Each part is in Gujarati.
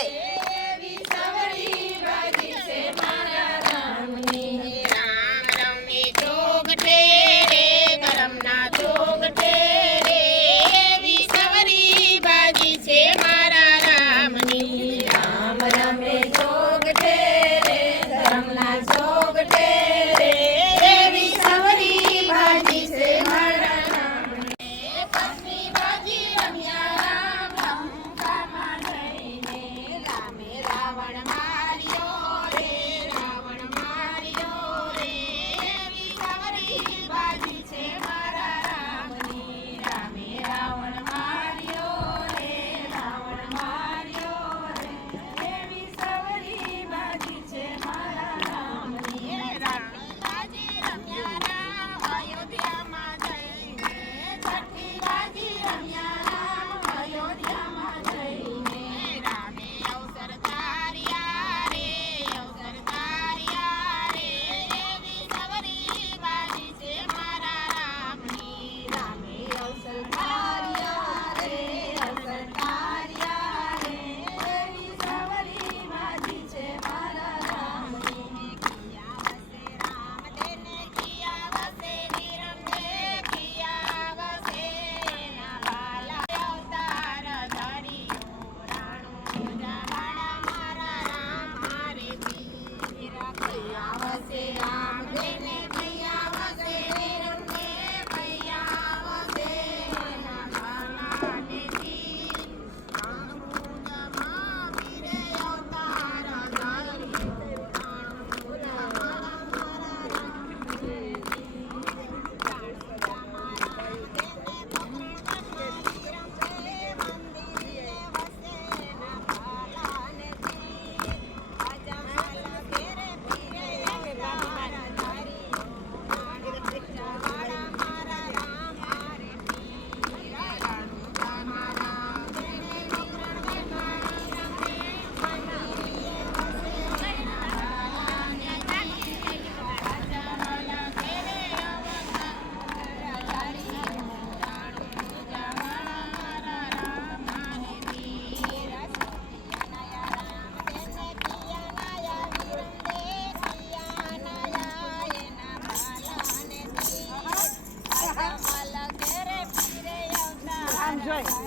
হবে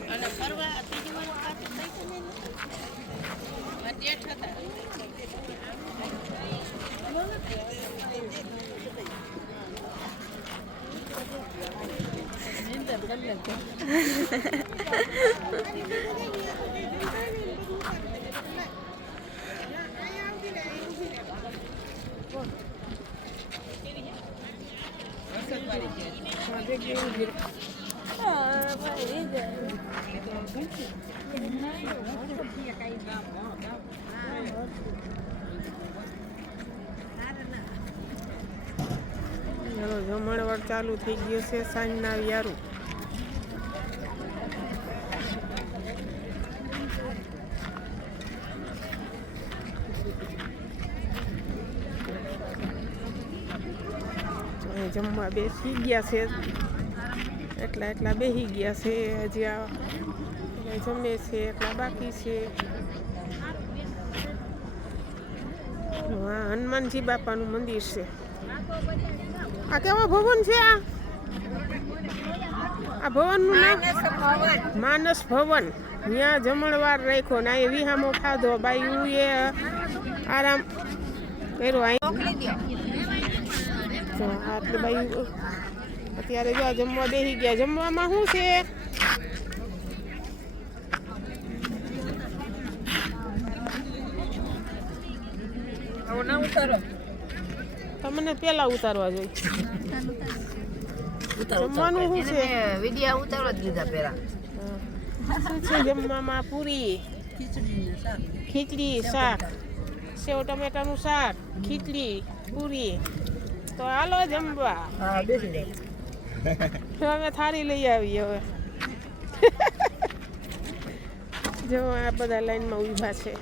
બેન મને હરમ આવે છે એવું નથી જાતા વીડિયો ઉતારો ચાલો જમણવાર ચાલુ થઈ ગયું છે સાંજના અહીં જમવા બેસી ગયા છે. એટલા એટલા બેસી ગયા છે. હજી આ જમે છે એટલા બાકી છે હા, હનુમાનજી બાપાનું મંદિર છે. આ કેવો ભવન છે આ? આ ભવનનું નામ? માનસ ભવન. ત્યાં જમણવાર રાખ્યો ને એ વિહામો ખાધો. બાયું એ આરામ કર્યો. આટલી બાયું અત્યારે જો જમવા બેસી ગયા. જમવામાં શું છે? તમને પેલા ઉતારવા જોઈએ. જમવાનું શું છે? વિડિયા ઉતારવા જ દીધા પેલા શું છે જમવામાં? પૂરી. ખીચડી શાક. સેવ ટમેટાનું શાક ખીચડી પૂરી. તો હાલો જમવા. હવે તો અમે થાળી લઈ આવી હવે. જો આ બધા લાઈનમાં ઊભા છે.